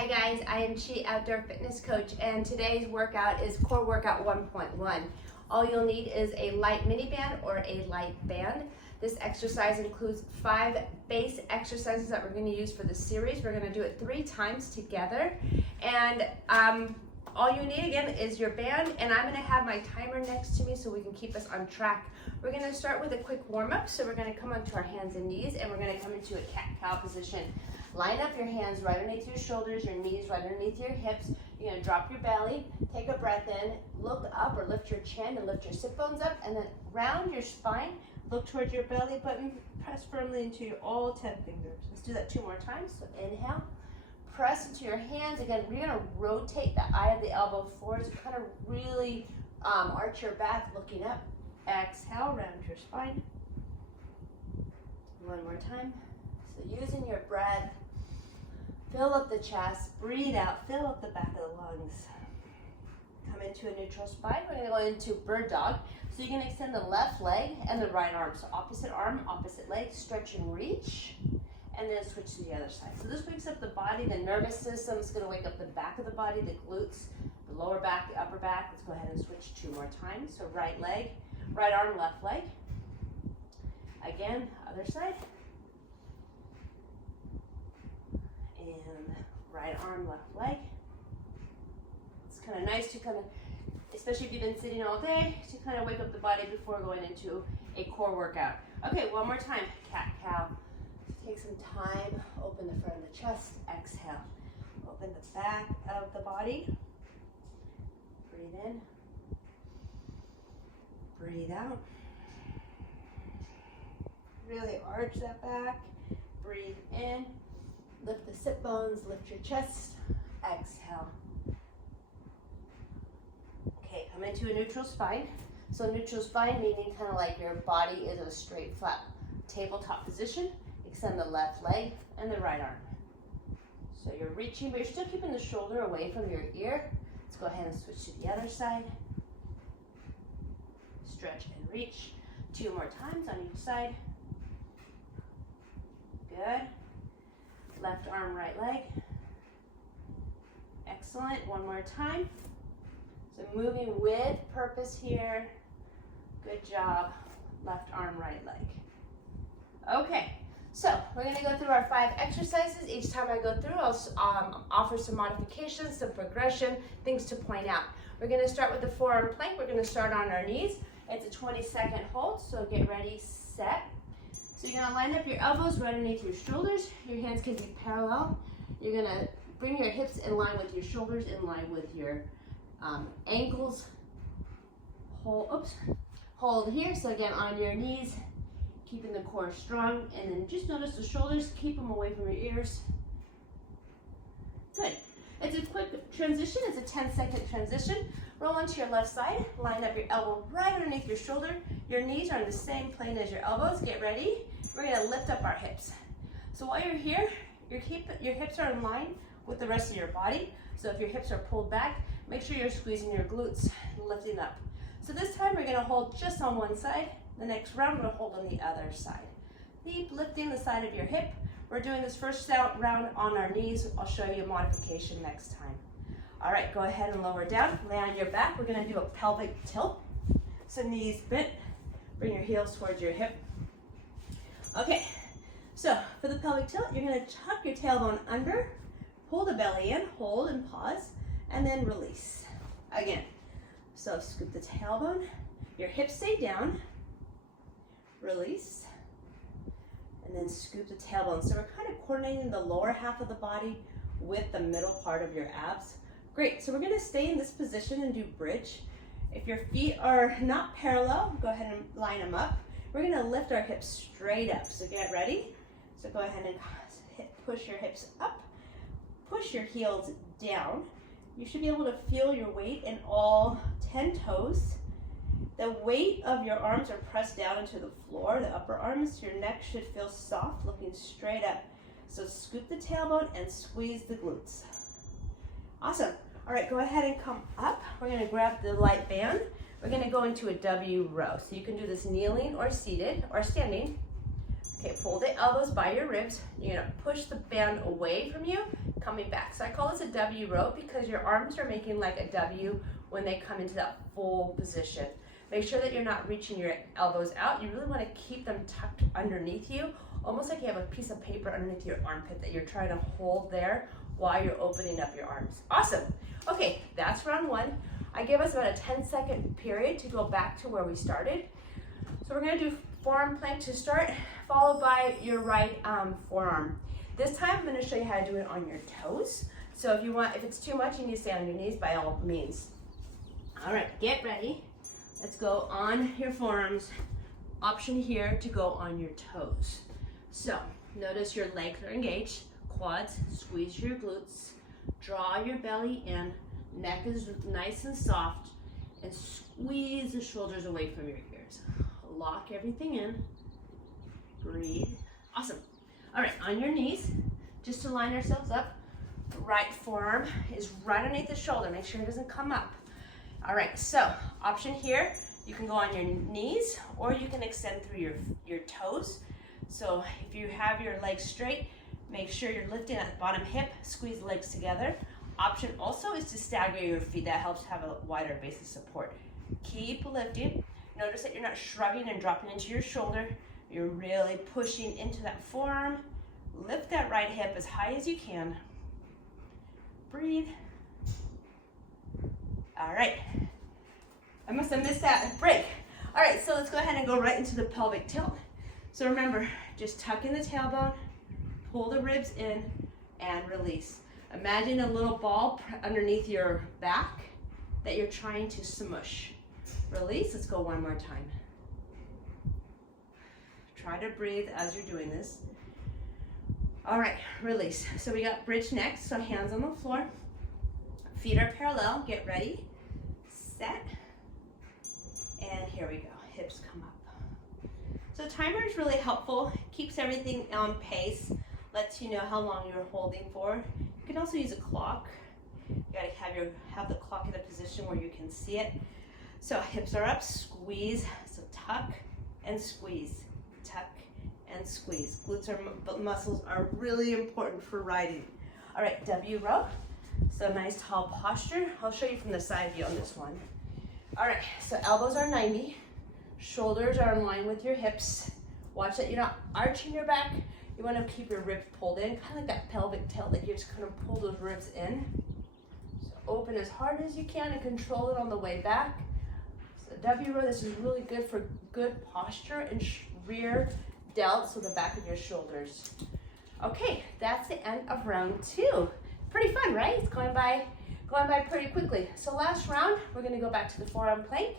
Hi guys, I am Chi, outdoor fitness coach, and today's workout is core workout 1.1. All you'll need is a light mini band or a light band. This exercise includes 5 base exercises that we're going to use for the series. We're going to do it 3 times together, and all you need again is your band, and I'm going to have my timer next to me so we can keep us on track. We're going to start with a quick warm-up, so we're going to come onto our hands and knees, and we're going to come into a cat-cow position. Line up your hands right underneath your shoulders, your knees right underneath your hips. You're going to drop your belly, take a breath in, look up or lift your chin and lift your sit bones up, and then round your spine, look towards your belly button, press firmly into your all 10 fingers. Let's do that 2 more times. So inhale, press into your hands. Again, we're going to rotate the eye of the elbow forward, so kind of really arch your back, looking up. Exhale, round your spine. 1 more time. So using your breath, fill up the chest, breathe out, fill up the back of the lungs. Come into a neutral spine. We're going to go into bird dog. So you're going to extend the left leg and the right arm. So opposite arm, opposite leg, stretch and reach, and then switch to the other side. So this wakes up the body, the nervous system. It's going to wake up the back of the body, the glutes, the lower back, the upper back. Let's go ahead and switch 2 more times. So right leg, right arm, left leg. Again, other side. And right arm, left leg. It's kind of nice to especially if you've been sitting all day, to kind of wake up the body before going into a core workout. Okay, 1 more time, cat-cow. Take some time, open the front of the chest, exhale. Open the back of the body. Breathe in. Breathe out. Really arch that back. Breathe in. Lift the sit bones, lift your chest, exhale. Okay, come into a neutral spine. So neutral spine meaning kind of like your body is in a straight, flat tabletop position. Extend the left leg and the right arm. So you're reaching, but you're still keeping the shoulder away from your ear. Let's go ahead and switch to the other side. Stretch and reach. 2 more times on each side. Good. Left arm, right leg. Excellent. 1 more time. So moving with purpose here. Good job. Left arm, right leg. Okay, so we're going to go through our 5 exercises. Each time I go through, I'll offer some modifications, some progression, things to point out. We're going to start with the forearm plank. We're going to start on our knees. It's a 20-second hold, so get ready, set. So you're going to line up your elbows right underneath your shoulders. Your hands can be parallel. You're going to bring your hips in line with your shoulders, in line with your ankles. Hold here. So again, on your knees, keeping the core strong. And then just notice the shoulders. Keep them away from your ears. Good. It's a quick transition. It's a 10-second transition. Roll onto your left side. Line up your elbow right underneath your shoulder. Your knees are on the same plane as your elbows. Get ready. We're going to lift up our hips. So while you're here, your hips are in line with the rest of your body. So if your hips are pulled back, make sure you're squeezing your glutes and lifting up. So this time we're going to hold just on one side. The next round we're going to hold on the other side. Keep lifting the side of your hip. We're doing this first round on our knees. I'll show you a modification next time. All right, go ahead and lower down. Lay on your back. We're going to do a pelvic tilt. So knees bent. Bring your heels towards your hip. Okay, so for the pelvic tilt, you're going to tuck your tailbone under, pull the belly in, hold and pause, and then release. Again, so scoop the tailbone, your hips stay down, release, and then scoop the tailbone. So we're kind of coordinating the lower half of the body with the middle part of your abs. Great, so we're going to stay in this position and do bridge. If your feet are not parallel, go ahead and line them up. We're going to lift our hips straight up, so get ready. So go ahead and push your hips up, push your heels down. You should be able to feel your weight in all 10 toes. The weight of your arms are pressed down into the floor, the upper arms. Your neck should feel soft, looking straight up. So scoop the tailbone and squeeze the glutes. Awesome. All right, go ahead and come up. We're going to grab the light band. We're going to go into a W row. So you can do this kneeling or seated or standing. Okay, pull the elbows by your ribs. You're gonna push the band away from you, coming back. So I call this a W row because your arms are making like a W when they come into that full position. Make sure that you're not reaching your elbows out. You really wanna keep them tucked underneath you, almost like you have a piece of paper underneath your armpit that you're trying to hold there while you're opening up your arms. Awesome. Okay, that's round one. I gave us about a 10-second period to go back to where we started. So we're gonna do forearm plank to start, followed by your right forearm. This time I'm gonna show you how to do it on your toes. So if it's too much, you need to stay on your knees by all means. All right, get ready. Let's go on your forearms. Option here to go on your toes. So notice your legs are engaged, quads, squeeze your glutes, draw your belly in, neck is nice and soft, and squeeze the shoulders away from your ears. Lock everything in, breathe. Awesome. All right, on your knees, just to line ourselves up, right forearm is right underneath the shoulder. Make sure it doesn't come up. All right, so option here, you can go on your knees or you can extend through your toes. So if you have your legs straight, make sure you're lifting at the bottom hip, squeeze the legs together. Option also is to stagger your feet. That helps have a wider base of support. Keep lifting. Notice that you're not shrugging and dropping into your shoulder. You're really pushing into that forearm. Lift that right hip as high as you can. Breathe. All right. I must have missed that break. All right, so let's go ahead and go right into the pelvic tilt. So remember, just tuck in the tailbone, pull the ribs in, and release. Imagine a little ball underneath your back that you're trying to smush. Release, let's go one more time. Try to breathe as you're doing this. All right, release. So we got bridge next, so hands on the floor. Feet are parallel, get ready, set, and here we go, hips come up. So timer is really helpful, keeps everything on pace, lets you know how long you're holding for. You can also use a clock. You gotta have the clock in a position where you can see it. So hips are up, squeeze, so tuck and squeeze, tuck and squeeze. Glutes muscles are really important for riding. All right, W row. So nice tall posture. I'll show you from the side view on this one. All right, so elbows are 90, shoulders are in line with your hips. Watch that you're not arching your back. You want to keep your ribs pulled in, kind of like that pelvic tilt, like you just kind of pull those ribs in. So open as hard as you can and control it on the way back. So W row, this is really good for good posture and rear delt, so the back of your shoulders. Okay, that's the end of round two. Pretty fun, right? It's going by pretty quickly. So last round, we're gonna go back to the forearm plank,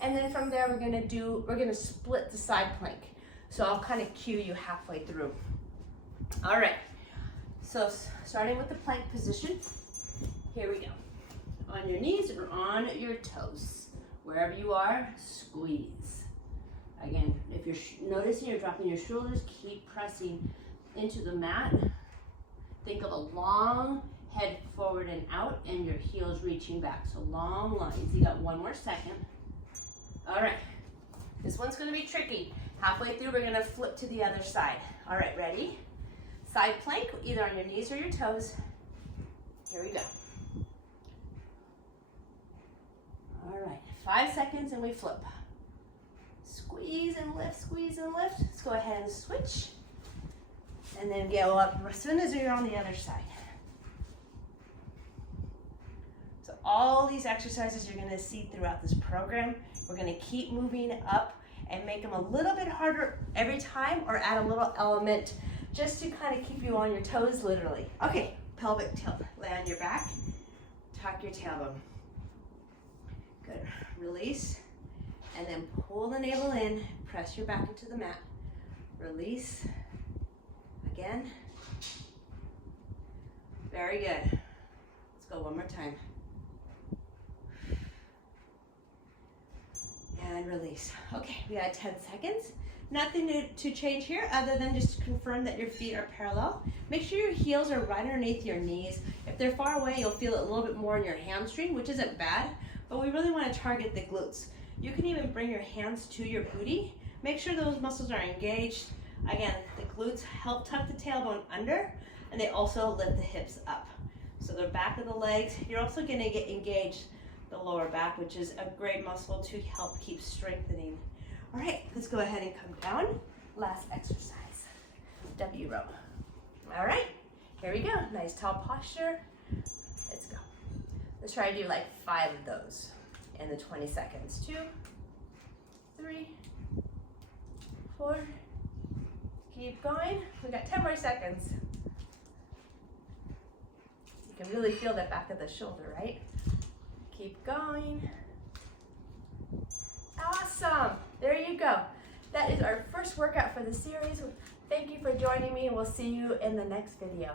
and then from there we're gonna split the side plank. So I'll kind of cue you halfway through. All right, so starting with the plank position, here we go. On your knees or on your toes. Wherever you are, squeeze. Again, if you're noticing you're dropping your shoulders, keep pressing into the mat. Think of a long head forward and out and your heels reaching back. So long lines. You got one more second. All right, this one's gonna be tricky. Halfway through, we're gonna flip to the other side. All right, ready? Side plank, either on your knees or your toes. Here we go. All right, 5 seconds and we flip. Squeeze and lift, squeeze and lift. Let's go ahead and switch. And then go up as soon as you're on the other side. So all these exercises you're gonna see throughout this program. We're gonna keep moving up and make them a little bit harder every time, or add a little element just to kind of keep you on your toes, literally. Okay, pelvic tilt. Lay on your back, tuck your tailbone. Good, release, and then pull the navel in, press your back into the mat. Release, again. Very good. Let's go one more time. And release. Okay, we got 10 seconds. Nothing to change here other than just to confirm that your feet are parallel. Make sure your heels are right underneath your knees. If they're far away, you'll feel it a little bit more in your hamstring, which isn't bad, but we really want to target the glutes. You can even bring your hands to your booty. Make sure those muscles are engaged. Again, the glutes help tuck the tailbone under, and they also lift the hips up. So the back of the legs, you're also gonna get engaged the lower back, which is a great muscle to help keep strengthening. All right, let's go ahead and come down. Last exercise, W row. All right, here we go. Nice tall posture. Let's go. Let's try to do like 5 of those in the 20 seconds. 2, 3, 4. Keep going. We got 10 more seconds. You can really feel the back of the shoulder, right? Keep going. Awesome. There you go. That is our first workout for the series. Thank you for joining me, and we'll see you in the next video.